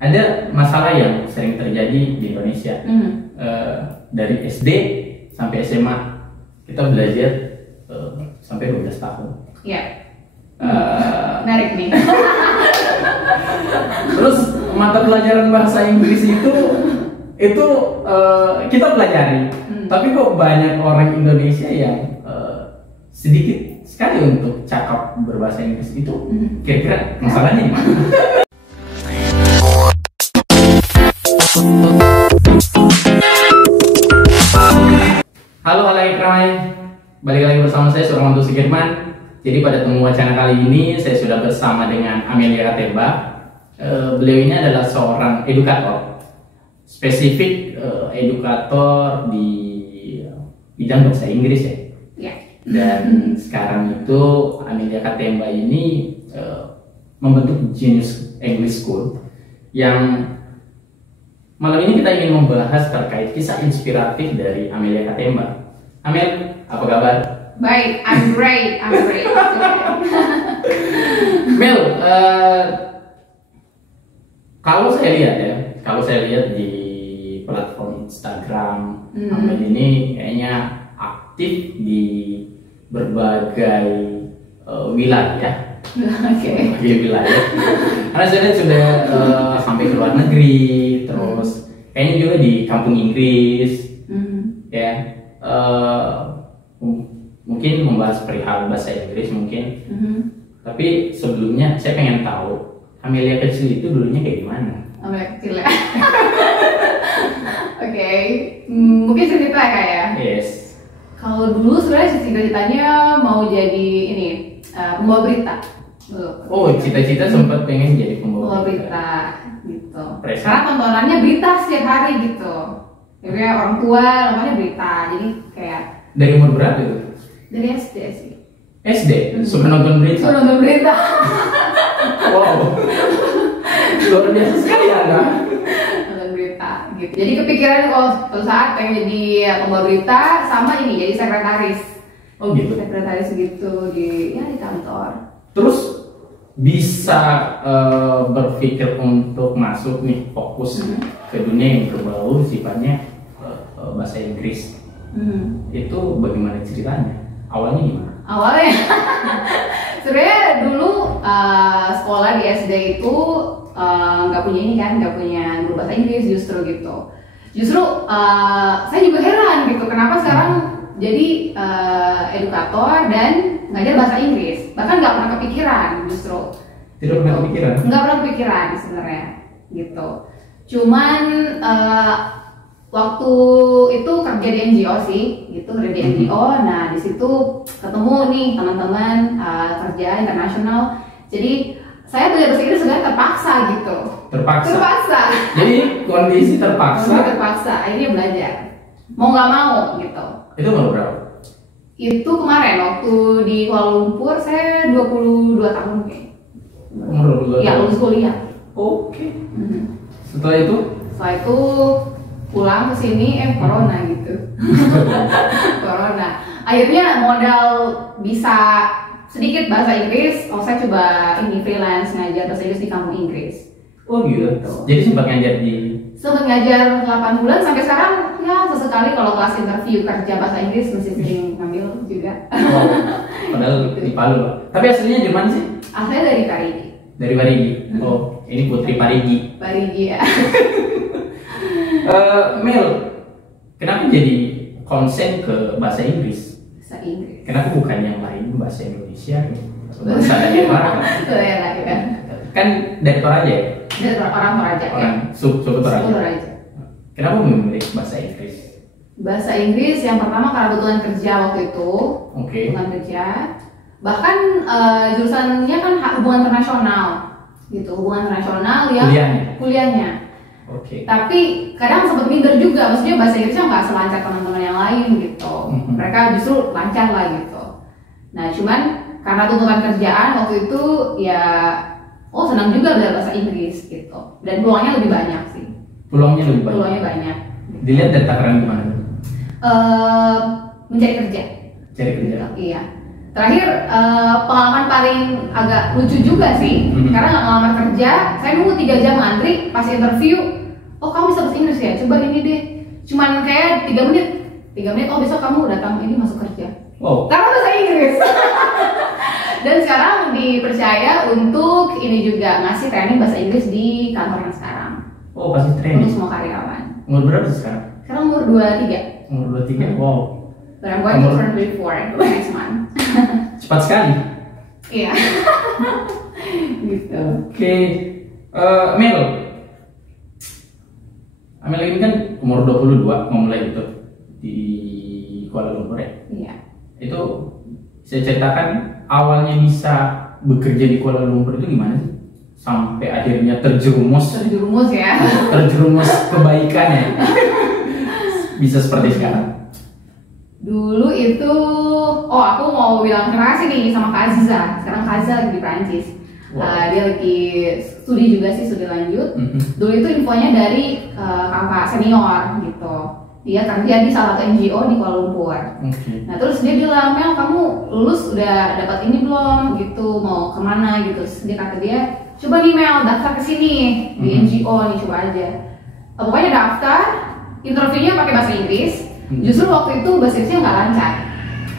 ada masalah yang sering terjadi di Indonesia. Dari SD sampai SMA kita belajar sampai 12 tahun. Iya. Menarik nih. Terus mata pelajaran bahasa Inggris itu kita pelajari. Tapi kok banyak orang Indonesia yang sedikit sekali untuk cakap berbahasa Inggris itu. Kira-kira masalahnya di mana? Halo Ikramai, balik lagi bersama saya Surmanto Sugirman. Jadi pada temu wacana kali ini saya sudah bersama dengan Amelia Katemba. Beliau ini adalah seorang edukator, spesifik edukator di bidang bahasa Inggris ya. Yeah. Dan sekarang itu Amelia Katemba ini membentuk Genius English School yang malam ini kita ingin membahas terkait kisah inspiratif dari Amelia Katemba. Amel, apa kabar? Baik, I'm great. Mel, kalau saya lihat di platform Instagram, Amel ini kayaknya aktif di berbagai wilayah. Berbagai wilayah. Karena saya lihat sudah sampai ke luar negeri, terus kayaknya juga di kampung Inggris, ya. Mungkin membahas perihal bahasa Inggris mungkin. Tapi sebelumnya saya pengen tahu Amelia kecil itu dulunya kayak gimana? Amelia kecil ya. Oke. Mungkin cerita ya. Yes. Kalau dulu sebenarnya cita-citanya mau jadi ini pembawa berita. Oh, cita-cita sempat pengen jadi pembawa berita gitu. Presa. Karena tontonannya berita setiap hari gitu. Jadi orang tua namanya berita. Jadi kayak dari umur berapa itu? dari SD sih. SD? Suka nonton berita? Suka nonton berita. Wow. Luar biasa sekali ya, Anda. Nonton berita gitu. Jadi kepikiran suatu saat pengen jadi pembawa berita sama ini jadi sekretaris. Oh gitu. Sekretaris gitu di kantor. Terus bisa berpikir untuk masuk nih fokus ke dunia yang berbau sifatnya bahasa Inggris. Itu bagaimana ceritanya? Awalnya gimana? Awalnya sebenarnya dulu sekolah di SD itu nggak punya ini kan, nggak punya guru bahasa Inggris justru gitu. Justru saya juga heran gitu kenapa sekarang jadi edukator dan ngajar bahasa Inggris. Bahkan nggak pernah kepikiran justru. Tidak pernah kepikiran? Nggak pernah kepikiran sebenarnya gitu. Cuman waktu itu kerja di NGO sih, gitu kerja di NGO. Nah di situ ketemu nih teman-teman kerja internasional. Jadi saya belajar bahasa Inggris sebenarnya terpaksa gitu. Terpaksa. Jadi kondisi terpaksa. Akhirnya belajar. Mau nggak mau gitu. Itu umur berapa? Itu kemarin waktu di Kuala Lumpur saya 22 tahun kayak. Umur 22 tahun? Ya lulus kuliah. Oke. Setelah itu pulang ke sini corona gitu. Corona. Akhirnya modal bisa sedikit bahasa Inggris, saya coba ini freelance ngajar bahasa Inggris di kampung Inggris. Oh gitu. Jadi sempat ngajar 8 bulan sampai sekarang ya sesekali kalau kelas interview kerja bahasa Inggris masih sering ngambil juga. Oh, padahal di Palu, Pak. Tapi aslinya di mana sih? Aslinya dari Parigi. Dari Parigi. Oh, ini Putri Parigi. Parigi ya. Mel, kenapa jadi konsen ke bahasa Inggris? Bahasa Inggris. Kenapa bukan yang lain, bahasa Indonesia atau bahasa daerah? Kan dari Toraja ya? Dari orang Toraja ya? Suku Toraja. Toraja. Kenapa memilih bahasa Inggris? Bahasa Inggris yang pertama karena kebetulan kerja waktu itu. Oke. Kebetulan kerja. Bahkan jurusannya kan hubungan internasional gitu, hubungan internasional yang kuliahnya. Oke. Tapi kadang sempat minder juga, maksudnya bahasa Inggrisnya nggak selancar teman-teman yang lain gitu. Mereka justru lancar lah gitu. Nah cuman karena tuntutan kerjaan waktu itu ya, senang juga belajar bahasa Inggris gitu. Dan peluangnya lebih banyak sih. Peluangnya lebih banyak. Peluangnya banyak. Dilihat dari takaran gimana? Mencari kerja. Cari kerja. Iya. Terakhir pengalaman paling agak lucu juga sih, karena nggak ngelamar kerja, saya nunggu 3 jam ngantri, pas interview, oh kamu bisa bahasa Inggris ya, coba ini deh, cuman kayak 3 menit, oh besok kamu datang ini masuk kerja, karena bahasa Inggris. Dan sekarang dipercaya untuk ini juga ngasih training bahasa Inggris di kantor yang sekarang. Oh, kasih training untuk semua karyawan. Umur berapa sih sekarang? Sekarang umur 23. Umur 23, wow. But I'm going to turn 24 next month. Cepat sekali. Iya. Gitu. Oke. Mel. Amel ini kan umur 22 memulai itu di Kuala Lumpur ya? Iya. Itu saya ceritakan awalnya bisa bekerja di Kuala Lumpur itu gimana sih? Sampai akhirnya terjerumus ya. Terjerumus kebaikannya. Bisa seperti sekarang. Dulu itu, aku mau bilang terima kasih nih sama Kak Aziza. Sekarang Kak Aziza lagi di Prancis. Dia lagi studi juga sih, studi lanjut. Dulu itu infonya dari kakak senior gitu. Dia kerja di salah satu NGO di Kuala Lumpur. Nah terus dia bilang, Mel kamu lulus udah dapat ini belum? Gitu, mau kemana gitu? Terus dia kata dia, coba nih Mel daftar ke sini di NGO nih, coba aja. Pokoknya daftar, interviewnya pakai bahasa Inggris. Justru waktu itu bahasa Inggrisnya nggak lancar.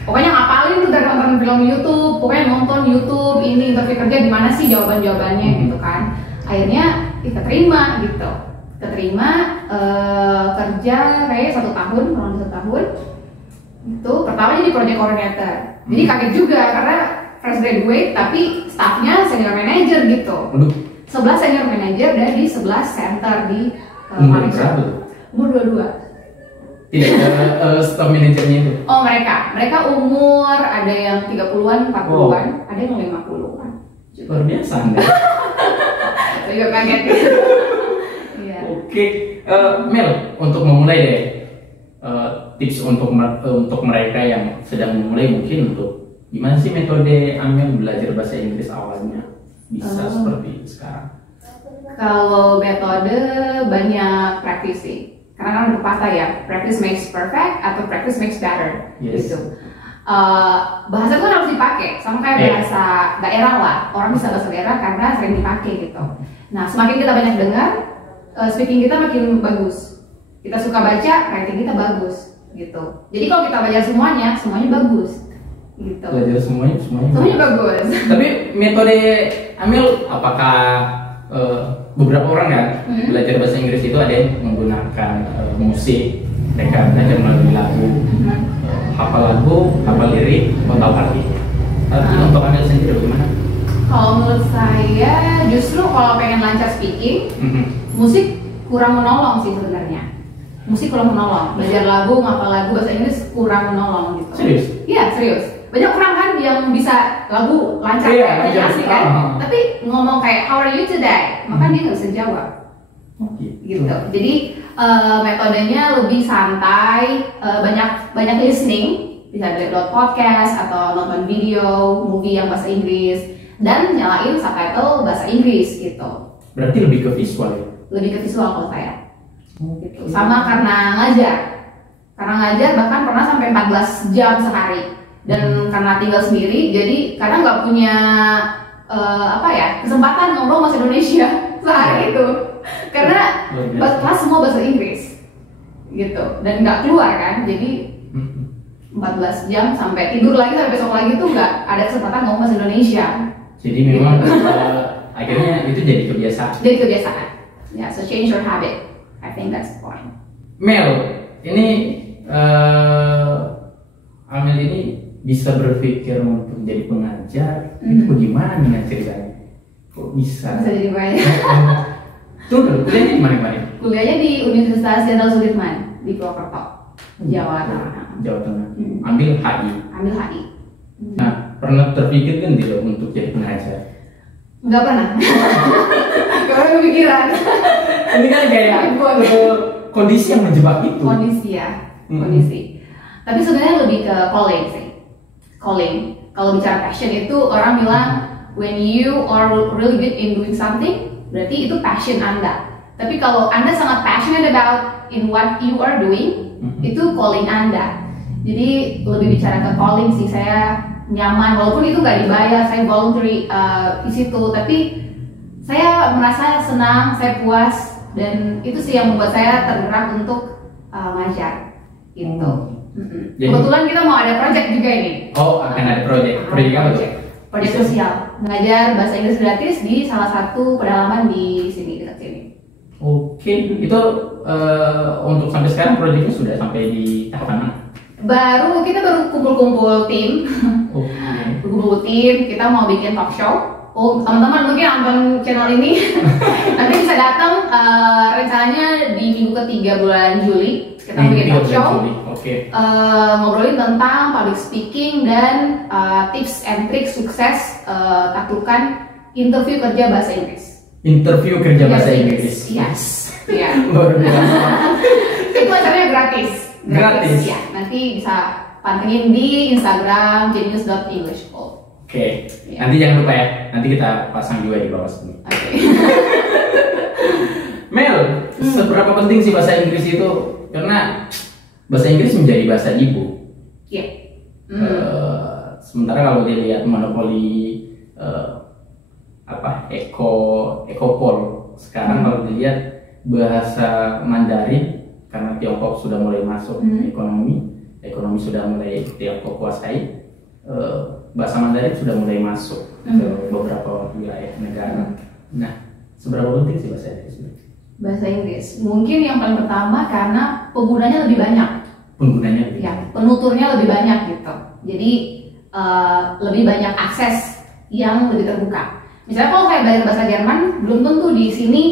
Pokoknya ngapalin tuh dari nonton film YouTube, pokoknya nonton YouTube ini interview kerja di mana sih jawabannya gitu kan. Akhirnya kita terima gitu. Keterima kerja kayak 1 tahun, kurang 1 tahun. Itu pertama jadi project coordinator. Jadi kaget juga karena fresh graduate tapi staffnya senior manager gitu. 11 senior manager dan di 11 center di Malaysia. Umur 22. Tidak ada staff manajernya itu. Oh mereka umur ada yang 30-an, 40-an, ada yang 50-an. Luar biasa Anda. Saya juga kaget. Oke, Mel, untuk memulai deh tips untuk mereka yang sedang memulai, mungkin untuk gimana sih metode Amel belajar bahasa Inggris awalnya bisa seperti sekarang? Kalau metode banyak praktis sih, karena kan berpatah ya, practice makes perfect atau practice makes better gitu. Bahasa itu kan harus dipakai, sama kayak bahasa daerah lah, orang bisa bahasa daerah karena sering dipakai gitu. Nah semakin kita banyak dengar, speaking kita makin bagus. Kita suka baca, writing kita bagus gitu. Jadi kalau kita belajar semuanya bagus gitu. Belajar semuanya bagus. Tapi metode Amel, apakah beberapa orang kan belajar bahasa Inggris itu ada yang menggunakan musik, mereka belajar melalui lagu, hafal lagu, hafal lirik, hafal arti. Tapi untuk Amel sendiri bagaimana? Kalau menurut saya justru kalau pengen lancar speaking, musik kurang menolong sih sebenarnya. Musik kurang menolong. Belajar lagu, ngapal lagu bahasa Inggris kurang menolong gitu. Serius? Iya serius. Banyak orang kan yang bisa lagu lancar kayak asik kan, tapi ngomong kayak how are you today, maka dia nggak bisa jawab. Gitu. Jadi metodenya lebih santai, banyak listening, bisa download podcast atau nonton video, movie yang bahasa Inggris, dan nyalain subtitle bahasa Inggris gitu. Berarti lebih ke visual ya? Lebih ke visual kalau saya. Gitu. Sama karena ngajar bahkan pernah sampai 14 jam sehari. Dan karena tinggal sendiri, jadi kadang nggak punya kesempatan ngobrol bahasa Indonesia sehari itu, karena kelas semua bahasa Inggris, gitu, dan nggak keluar kan, jadi 14 jam sampai tidur lagi sampai besok lagi tuh nggak ada kesempatan ngomong bahasa Indonesia. Jadi memang akhirnya itu jadi kebiasaan. Jadi kebiasaan, ya. So change your habit. I think that's the point. Mel, ini Amel ini bisa berpikir untuk jadi pengajar, itu bagaimana nih ceritanya? Kok bisa? Bisa jadi banyak. Tuh, kuliahnya di mana? Kuliahnya di Universitas Jenderal Sudirman di Purwokerto, Jawa Tengah. Ambil HI. Nah, pernah terpikir kan tidak untuk jadi pengajar? Nggak pernah. Nggak pernah kepikiran. Ini kan kayak kondisi yang menjebak itu. Kondisi. Tapi sebenarnya lebih ke calling sih. Kalau bicara passion itu orang bilang when you are really good in doing something, berarti itu passion Anda. Tapi kalau Anda sangat passionate about in what you are doing, itu calling Anda. Jadi lebih bicara ke calling sih, saya nyaman, walaupun itu nggak dibayar, saya voluntary di situ, tapi saya merasa senang, saya puas, dan itu sih yang membuat saya tergerak untuk ngajar gitu. Jadi- Kebetulan kita mau ada project juga ini. Oh, akan ada project apa tuh? Project sosial, mengajar bahasa Inggris gratis di salah satu pedalaman di sini, dekat sini. Oke, itu untuk sampai sekarang proyeknya sudah sampai di tahap mana? Kita baru kumpul-kumpul tim. Oke. Kumpul tim, kita mau bikin talk show. Oh, teman-teman mungkin nonton channel ini nanti bisa datang, rencananya di minggu ketiga bulan Juli kita bikin talk show. Oke. Ngobrolin tentang public speaking dan tips and tricks sukses taklukan interview kerja bahasa Inggris. Interview kerja bahasa Inggris. Yes. Iya. Luar biasa. Itu acaranya gratis. Gratis? Ya, nanti bisa pantengin di Instagram genius.englishschool. Oke. Ya. Nanti jangan lupa ya. Nanti kita pasang juga di bawah sini. Oke. Mel, seberapa penting sih bahasa Inggris itu? Karena bahasa Inggris menjadi bahasa ibu. Iya. Sementara kalau dilihat monopoli Ekopol sekarang kalau dilihat bahasa Mandarin karena Tiongkok sudah mulai masuk ekonomi sudah mulai Tiongkok kuasai, bahasa Mandarin sudah mulai masuk ke beberapa wilayah negara. Nah, seberapa penting sih bahasa Inggris? Bahasa Inggris mungkin yang paling pertama karena penggunanya lebih banyak. Penggunanya lebih Ya, penuturnya lebih banyak gitu. Jadi lebih banyak akses yang lebih terbuka. Misalnya kalau saya belajar bahasa Jerman, belum tentu di sini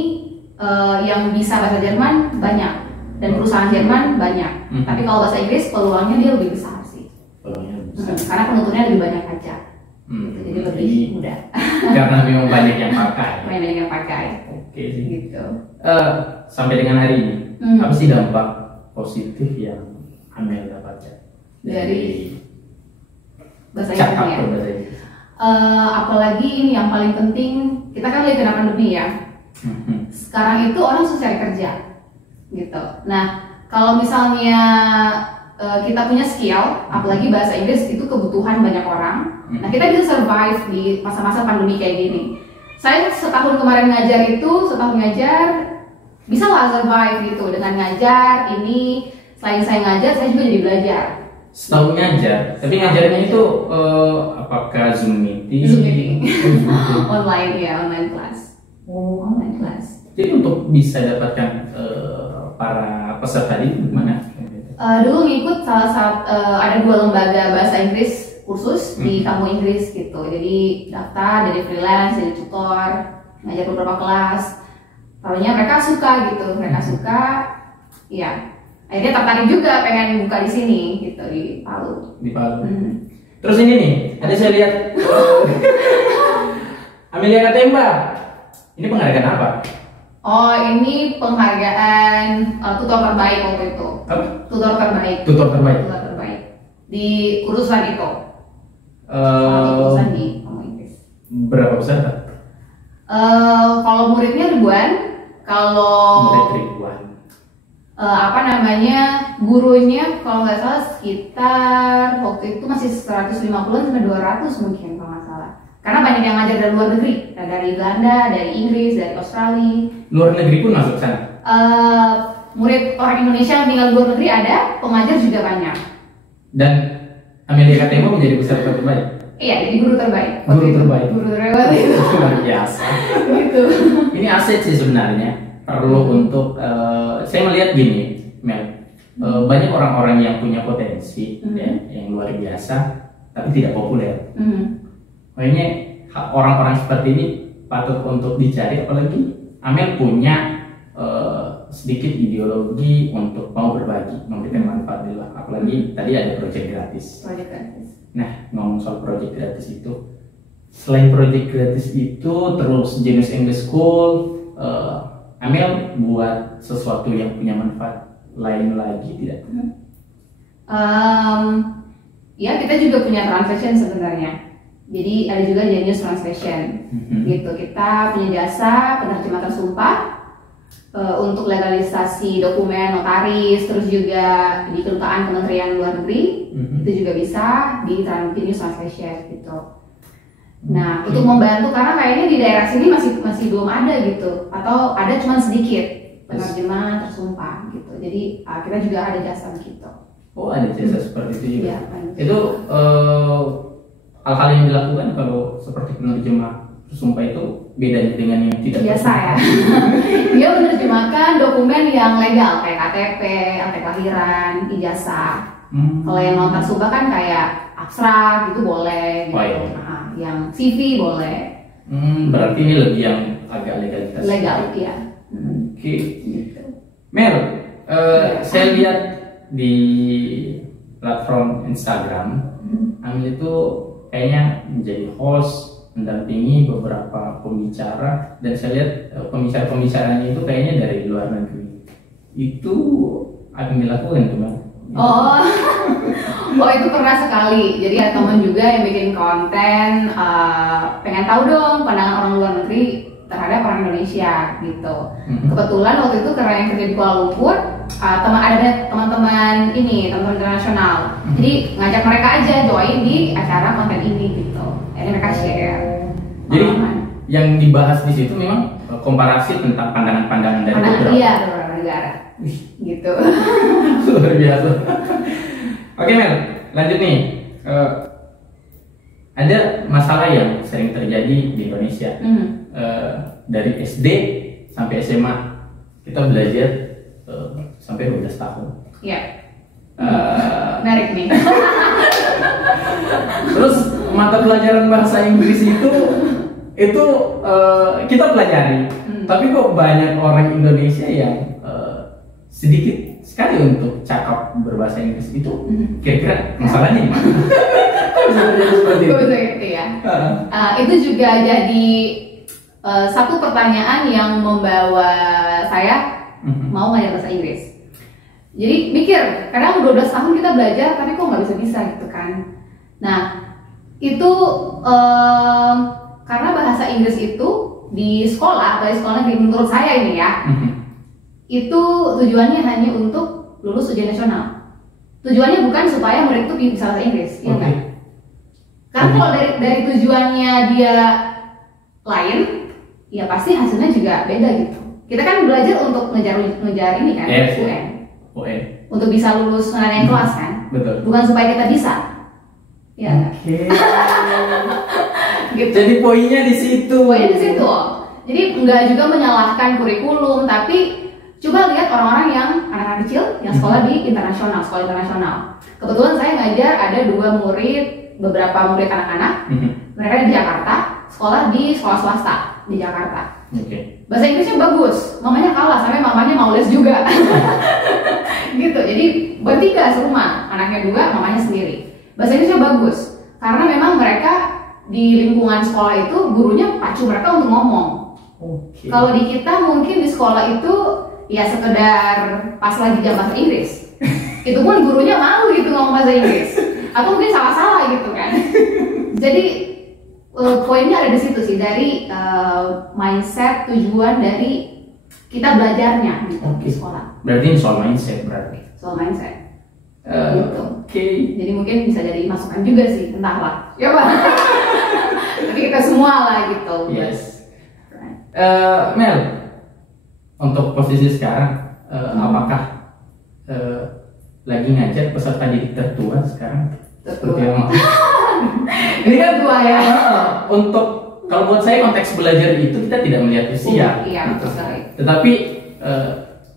yang bisa bahasa Jerman banyak dan perusahaan Jerman banyak. Tapi kalau bahasa Inggris peluangnya dia lebih besar sih. Peluangnya lebih besar. Karena penuturnya lebih banyak aja. Jadi lebih mudah. Karena memang banyak yang pakai. Banyak yang pakai. Oke sih. Gitu. Sampai dengan hari ini, apa sih dampak positif yang Amel dapatkan Dari bahasa cakap Inggris ya? bahasa Inggris? Apalagi ini yang paling penting, kita kan lagi kena pandemi ya. Sekarang itu orang susah cari kerja, gitu. Nah, kalau misalnya kita punya skill, apalagi bahasa Inggris itu kebutuhan banyak orang. Nah, kita bisa survive di masa-masa pandemi kayak gini. Saya setahun kemarin ngajar bisa lah survive gitu dengan ngajar ini. Selain saya ngajar, saya juga jadi belajar. Setahun ngajar, tapi ngajarnya itu apakah Zoom meeting? Zoom meeting. Online. Online class. Online class. Jadi untuk bisa dapatkan para peserta ini gimana? Dulu ngikut salah satu ada 2 lembaga bahasa Inggris kursus di Kamu Inggris gitu. Jadi daftar jadi freelance, jadi tutor, ngajar beberapa kelas. Tahunya mereka suka gitu, ya. Akhirnya tertarik juga pengen buka di sini gitu di Palu. Di Palu. Terus ini nih, ada saya lihat Amelia Katemba. Ini penghargaan apa? Oh, ini penghargaan tutor terbaik waktu itu. Apa? Tutor terbaik. Tutor terbaik. Tutor terbaik di kursusan itu. Kursusan di Kamu Inggris. Berapa peserta? Kalau muridnya ribuan, kalau Murid ribuan. gurunya kalau nggak salah sekitar waktu itu masih 150-an sampai 200 mungkin kalau nggak salah. Karena banyak yang ngajar dari luar negeri, dari Belanda, dari Inggris, dari Australia. Luar negeri pun masuk sana. Murid orang Indonesia yang tinggal di luar negeri ada, pengajar juga banyak. Dan Amelia Katemba menjadi peserta terbaik. Iya, jadi guru terbaik. Guru terbaik. Guru terbaik itu. Luar biasa. Gitu. Ini aset sih sebenarnya. Perlu untuk saya melihat gini, Mel. Banyak orang-orang yang punya potensi ya, yang luar biasa tapi tidak populer. Makanya orang-orang seperti ini patut untuk dicari, apalagi Amel punya sedikit ideologi untuk mau berbagi, memberikan manfaat di luar. Apalagi tadi ada proyek gratis. Nah, ngomong soal proyek gratis itu, selain proyek gratis itu, terus Genius English School, Amel buat sesuatu yang punya manfaat lain lagi tidak? Ya, kita juga punya translation sebenarnya. Jadi ada juga Genius Translation, gitu. Kita punya jasa penerjemah tersumpah untuk legalisasi dokumen notaris, terus juga di kedutaan Kementerian Luar Negeri, itu juga bisa di News Translation gitu. Nah, untuk membantu karena kayaknya di daerah sini masih belum ada gitu, atau ada cuma sedikit penerjemahan tersumpah gitu. Jadi kita juga ada jasa gitu. Oh, ada jasa seperti itu juga. Ya, itu hal-hal yang dilakukan kalau seperti penerjemah tersumpah itu beda dengan yang tidak biasa ya. Dia menerjemahkan dokumen yang legal kayak KTP, akte kelahiran, ijazah. Kalau yang non tersumpah kan kayak abstrak gitu boleh gitu. Oh, iya. Nah, yang CV boleh. Berarti ini lebih yang agak legalitas. Legal, iya. Oke. Mel, saya lihat di platform Instagram, Amel itu kayaknya menjadi host, mendampingi beberapa pembicara, dan saya lihat pembicaranya itu kayaknya dari luar negeri. Itu akan dilakukan teman? Oh, itu pernah sekali. Jadi ada teman juga yang bikin konten, pengen tahu dong pandangan orang luar negeri terhadap orang Indonesia gitu. Kebetulan waktu itu karena yang kerja di Kuala Lumpur, ada teman-teman internasional. Jadi ngajak mereka aja join di acara konten ini gitu. Ini mereka share. Jadi yang dibahas di situ memang komparasi tentang pandangan-pandangan dari beberapa negara. Gitu. Luar biasa. Oke Mel, lanjut nih. Ada masalah yang sering terjadi di Indonesia. Dari SD sampai SMA kita belajar sampai 12 tahun. Iya. Menarik nih. Terus mata pelajaran bahasa Inggris itu kita pelajari, tapi kok banyak orang Indonesia yang sedikit sekali untuk cakap berbahasa Inggris itu. Kira-kira masalahnya gimana? Bisa terjadi seperti itu. Gitu ya. Itu juga jadi satu pertanyaan yang membawa saya mau ngajar bahasa Inggris. Jadi mikir, kadang 12 tahun kita belajar tapi kok nggak bisa gitu kan. Nah, itu karena bahasa Inggris itu di sekolah, menurut saya ini ya, itu tujuannya hanya untuk lulus ujian nasional. Tujuannya bukan supaya murid itu bisa bahasa Inggris, ya kan? Karena kalau dari tujuannya dia lain, ya pasti hasilnya juga beda gitu. Kita kan belajar untuk ngejar ini kan, UN. Untuk bisa lulus naik kelas kan? Betul. Bukan supaya kita bisa. Ya. Oke. Gitu. Jadi poinnya di situ. Jadi nggak juga menyalahkan kurikulum, tapi coba lihat orang-orang yang anak-anak kecil yang sekolah di sekolah internasional. Kebetulan saya ngajar ada beberapa murid anak-anak. Mereka di Jakarta, sekolah di sekolah swasta di Jakarta. Bahasa Inggrisnya bagus, mamanya kalah sampai mamanya mau les juga. Gitu. Jadi bertiga serumah, anaknya 2, mamanya sendiri. Bahasa Inggrisnya bagus karena memang mereka di lingkungan sekolah itu gurunya pacu mereka untuk ngomong. Kalau di kita mungkin di sekolah itu ya sekedar pas lagi jam bahasa Inggris, itu pun gurunya malu gitu ngomong bahasa Inggris, atau mungkin salah-salah gitu kan. Jadi poinnya ada di situ sih, dari mindset, tujuan dari kita belajarnya gitu di sekolah. Berarti ini soal mindset berarti. Soal mindset. Gitu. Jadi mungkin bisa jadi masukan juga sih, entahlah. Ya Pak. Jadi kita semua lah gitu. Yes. Mel, untuk posisi sekarang, apakah lagi ngajar peserta didik tertua sekarang? Tertua. Ini kan tua ya. Untuk kalau buat saya konteks belajar itu kita tidak melihat usia. Iya, betul. Tetapi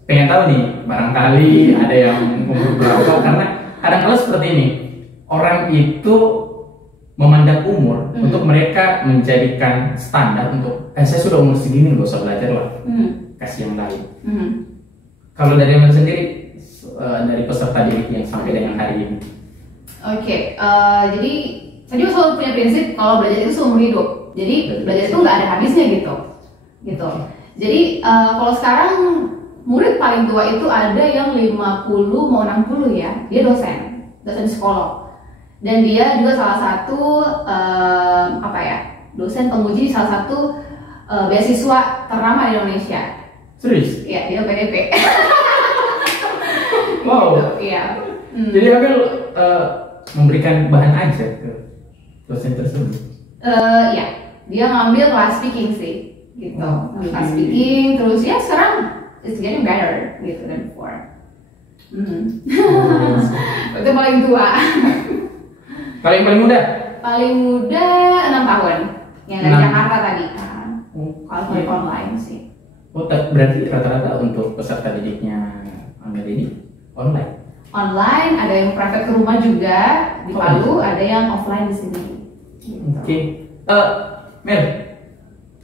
pengen tahu nih, barangkali ada yang umur berapa, karena kadang-kadang seperti ini, orang itu memandang umur untuk mereka menjadikan standar untuk saya sudah umur segini gak usah belajar lah, kasih yang lain. Kalau dari Mel sendiri, dari peserta didik yang sampai dengan hari ini. Jadi saya juga selalu punya prinsip kalau belajar itu seumur hidup. Jadi belajar itu nggak ada habisnya gitu. Jadi kalau sekarang murid paling tua itu ada yang 50 mau 60 ya, dia dosen psikolog, dan dia juga salah satu dosen penguji salah satu beasiswa ternama di Indonesia. Serius? Iya, dia LPDP. Wow. Gitu, iya. Jadi Amel memberikan bahan aja ke dosen tersebut. Iya, dia ngambil kelas speaking sih, gitu. Ngambil kelas speaking, terus ya sekarang it's getting better gitu than before. Itu paling tua. Paling muda? Paling muda 6 tahun, yang dari 6. Jakarta tadi kan. Kalau kuliah online sih. Oh, berarti rata-rata untuk peserta didiknya Amel ini online? Online, ada yang private ke rumah juga di Palu, ada yang offline di sini. Oke. Mel,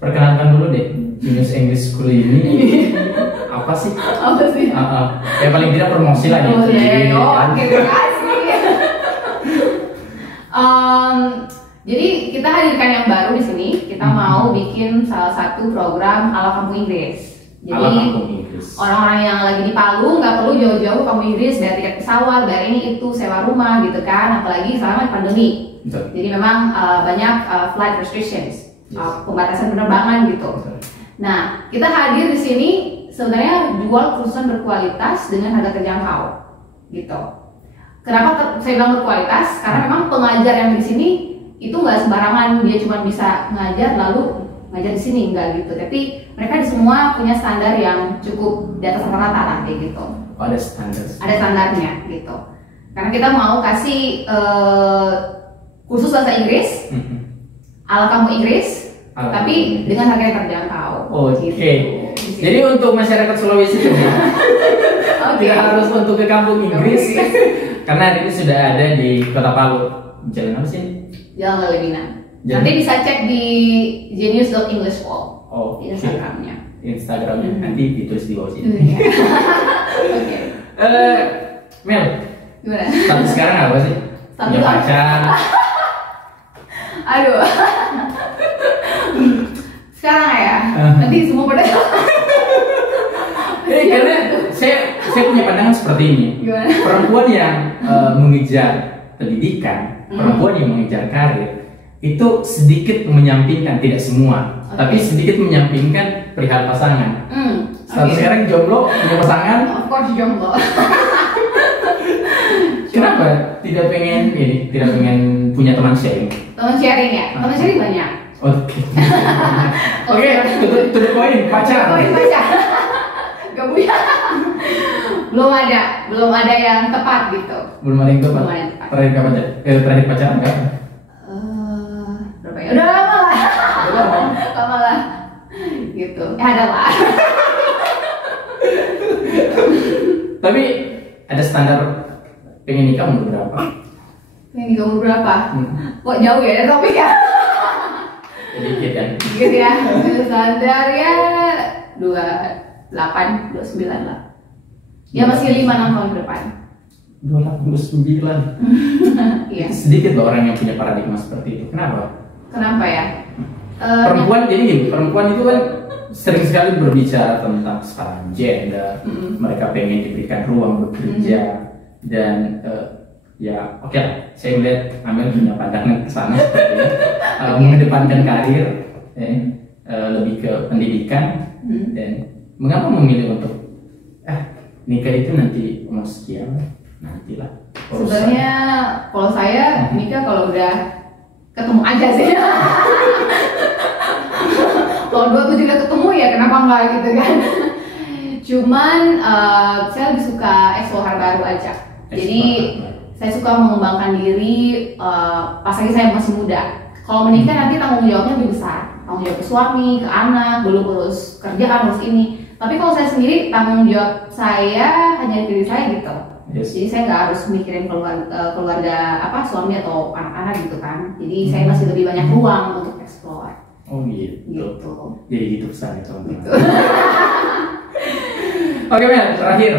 perkenalkan dulu deh Genius English School ini apa sih? Apa sih? Ya paling tidak promosi lah Oh, nih. oke, terima kasih. Jadi kita hadirkan yang baru di sini. Kita mau bikin salah satu program ala kampung Inggris. Ala Jadi kampung Inggris. orang-orang yang lagi di Palu nggak perlu jauh-jauh ke kampung Inggris, bayar tiket pesawat, bayar ini itu, sewa rumah gitu kan. Apalagi selama pandemi. Betul. Jadi memang banyak flight restrictions, pembatasan penerbangan gitu. Betul. Nah, kita hadir di sini sebenarnya jual kursusan berkualitas dengan harga terjangkau, gitu. Kenapa saya bilang berkualitas? Karena memang pengajar yang di sini itu nggak sembarangan, dia cuma bisa ngajar lalu ngajar di sini nggak gitu. Tapi mereka semua punya standar yang cukup di atas rata-rata lah kayak gitu. Oh, ada standar. Ada standarnya gitu. Karena kita mau kasih kursus bahasa Inggris ala kamu Inggris, tapi dengan harga yang terjangkau. Oke. Gitu. Jadi untuk masyarakat Sulawesi tidak harus untuk ke kampung Inggris, karena ini sudah ada di Kota Palu. Jalan apa sih? Jalan Lelewina. Nanti bisa cek di genius.englishwall. Oh, di Instagramnya. Instagramnya nanti ditulis di bawah sini. Oke. Mel, Gimana? tapi sekarang apa sih? Status Punya apa? pacar? Aduh. Sekarang ya. Nanti semua pada. Karena saya punya pandangan seperti ini. Gimana? Perempuan yang mengejar pendidikan, perempuan yang mengejar karir itu sedikit menyampingkan, tidak semua, tapi sedikit menyampingkan perihal pasangan. Sekarang jomblo, punya pasangan. Of course jomblo. Kenapa tidak pengen ini, tidak pengen punya teman sharing? Teman sharing ya, teman sharing banyak. Oke. Oke, to the point, pacar. Oh, pacar. Gak punya. belum ada yang tepat gitu. Belum ada yang tepat. Belum ada yang tepat. Terakhir kapan? Terakhir pacaran enggak? Berapa ya? Udah lama lah. Lama lah. Gitu. Ya ada lah. Tapi ada standar pengen nikah umur berapa? Pengen nikah umur berapa? Kok jauh ya dari topik ya? Sedikit kan? Gitu ya. Standar ya 28, 29 lah. Ya masih 5-6 tahun ke depan. 29. Iya. Sedikit loh orang yang punya paradigma seperti itu. Kenapa? Kenapa ya? Perempuan jadi gini, perempuan itu kan sering sekali berbicara tentang setara gender. Mereka pengen diberikan ruang bekerja dan ya oke lah. Saya melihat Amel punya pandangan ke sana seperti itu. Mengedepankan karir, lebih ke pendidikan dan mengapa memilih untuk nikah itu nanti umur sekian? Nantilah. Sebenarnya kalau saya nikah kalau udah ketemu aja sih. Kalau 27 udah ketemu ya kenapa enggak gitu kan. Cuman saya lebih suka explore hal baru aja. Jadi saya suka mengembangkan diri pas lagi saya masih muda. Kalau menikah nanti tanggung jawabnya lebih besar. Tanggung jawab ke suami, ke anak, belum urus kerjaan, urus ini. Tapi kalau saya sendiri tanggung jawab saya hanya diri saya gitu. Yes. Jadi saya nggak harus mikirin keluarga apa suami atau anak-anak gitu kan. Jadi saya masih lebih banyak ruang untuk explore. Oh gitu. Gitu. Jadi gitu pesannya teman-teman. Oke Mel, terakhir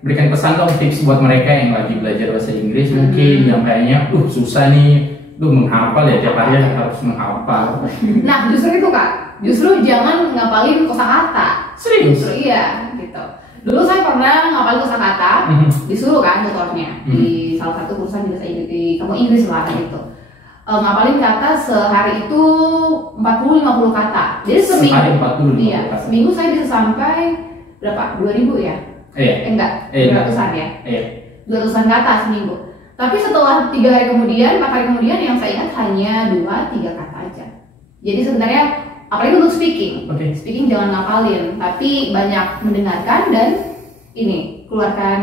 berikan pesan dong, tips buat mereka yang lagi belajar bahasa Inggris mungkin yang kayaknya susah nih, menghafal ya tiap hari harus menghafal. Nah justru itu Kak, justru jangan ngapalin kosakata. Serius? Justru iya gitu. Dulu saya pernah ngapalin kosakata, disuruh kan tutornya di salah satu kursusan di bahasa Inggris, di kampung Inggris lah gitu. Ngapalin kata sehari itu 40-50 kata. Jadi seminggu, sehari 40-50 iya, kata. seminggu saya bisa sampai berapa? 2000 ya? Iya. Enggak, 200-an ya? Iya. 200-an ke atas seminggu. Tapi setelah 3 hari kemudian, 4 hari kemudian yang saya ingat hanya 2-3 kata aja. Jadi sebenarnya apalagi untuk speaking, speaking jangan ngapalin, tapi banyak mendengarkan dan ini keluarkan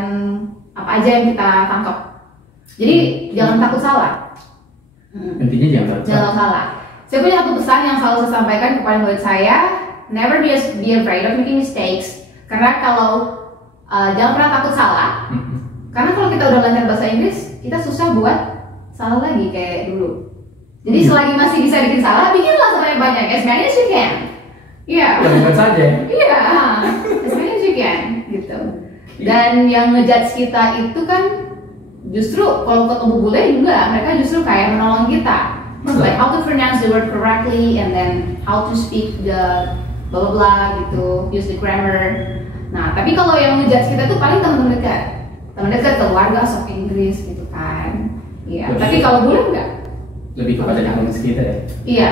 apa aja yang kita tangkap. Jadi jangan takut salah. Intinya jangan takut salah. Saya punya satu pesan yang selalu saya sampaikan kepada murid saya, never be afraid of making mistakes. Karena kalau jangan pernah takut salah. Karena kalau kita udah lancar bahasa Inggris, kita susah buat salah lagi kayak dulu. Jadi selagi masih bisa bikin salah, bikinlah sebanyak-banyak. As many as you can. Iya. Buat saja. Iya. As many as you can, gitu. Dan yang ngejudge kita itu kan justru kalau ketemu bule juga, mereka justru kayak menolong kita. Like how to pronounce the word correctly and then how to speak the blah blah blah gitu, use the grammar. Nah, tapi kalau yang ngejudge kita tuh paling teman-teman dekat, keluarga, sok Inggris gitu kan. Iya. Tapi kalau bule enggak. Lebih kepada yang kita ya. Iya,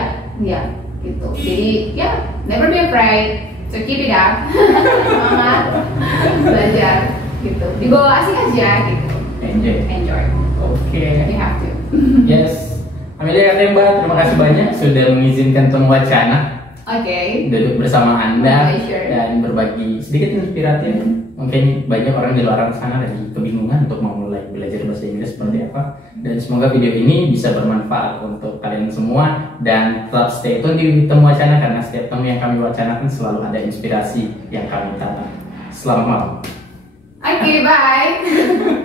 gitu. Jadi ya, never be afraid. So keep it up. Semangat belajar gitu. Dibawa asik aja gitu. Enjoy. Oke. You have to. Yes. Amelia Katemba, terima kasih banyak sudah mengizinkan Temu Wacana. Oke. Duduk bersama Anda Sure. dan berbagi sedikit inspiratif. Mungkin banyak orang di luar sana lagi kebingungan untuk memulai belajar bahasa Inggris seperti apa. Dan semoga video ini bisa bermanfaat untuk kalian semua. Dan tetap stay tune di Temu Wacana karena setiap temu yang kami wacanakan selalu ada inspirasi yang kami tata. Selamat malam. Oke, bye.